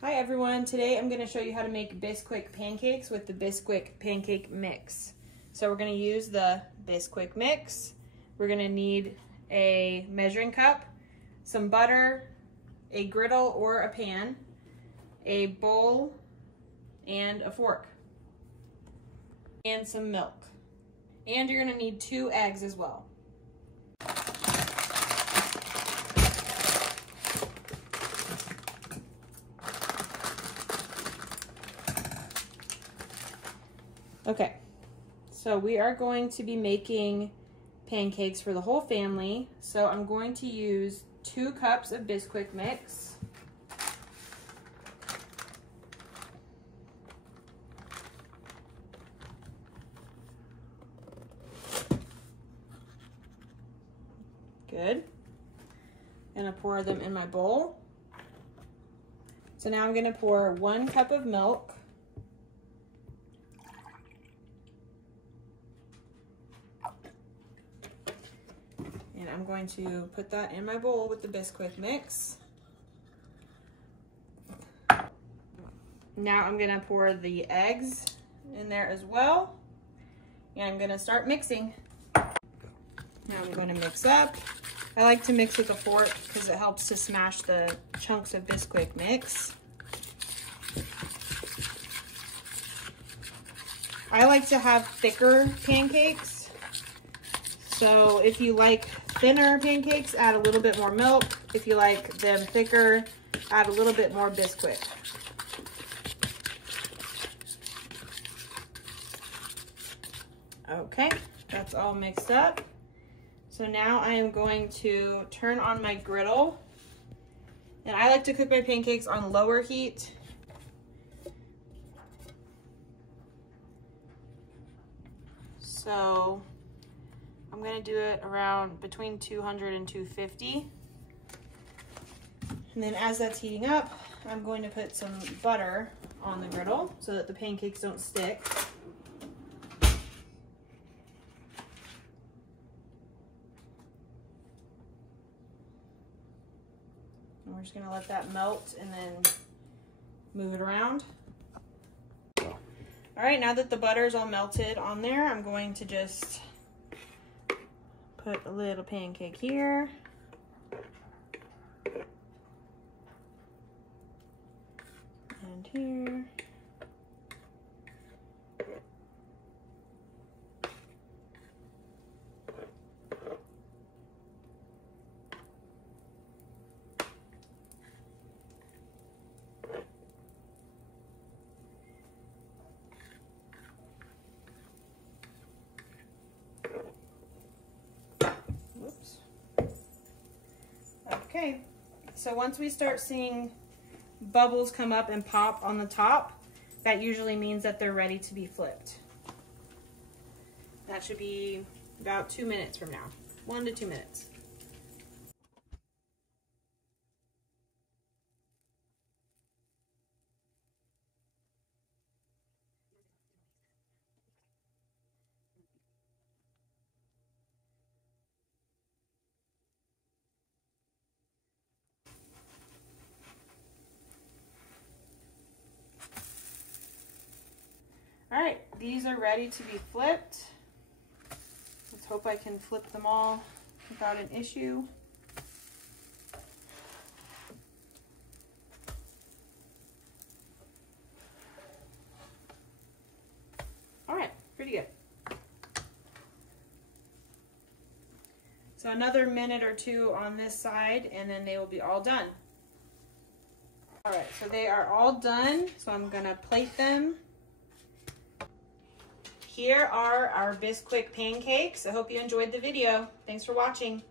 Hi everyone, today I'm going to show you how to make Bisquick pancakes with the Bisquick pancake mix. So we're going to use the Bisquick mix. We're going to need a measuring cup, some butter, a griddle or a pan, a bowl, and a fork, and some milk. And you're going to need 2 eggs as well. Okay, so we are going to be making pancakes for the whole family. So I'm going to use 2 cups of Bisquick mix. Good. I'm gonna pour them in my bowl. So now I'm gonna pour 1 cup of milk. And I'm going to put that in my bowl with the Bisquick mix. Now I'm gonna pour the eggs in there as well. And I'm gonna start mixing. Now I'm gonna mix up. I like to mix with a fork because it helps to smash the chunks of Bisquick mix. I like to have thicker pancakes. So if you like thinner pancakes, add a little bit more milk. If you like them thicker, add a little bit more Bisquick. Okay, that's all mixed up. So now I am going to turn on my griddle. And I like to cook my pancakes on lower heat. So I'm gonna do it around between 200 and 250. And then as that's heating up, I'm going to put some butter on the griddle so that the pancakes don't stick. And we're just gonna let that melt and then move it around. All right, now that the butter is all melted on there, I'm going to just put a little pancake here. And here. Okay, so once we start seeing bubbles come up and pop on the top, that usually means that they're ready to be flipped. That should be about 2 minutes from now, 1 to 2 minutes. All right, these are ready to be flipped. Let's hope I can flip them all without an issue. All right, pretty good. So another minute or 2 on this side and then they will be all done. All right, so they are all done. So I'm gonna plate them. Here are our Bisquick pancakes. I hope you enjoyed the video. Thanks for watching.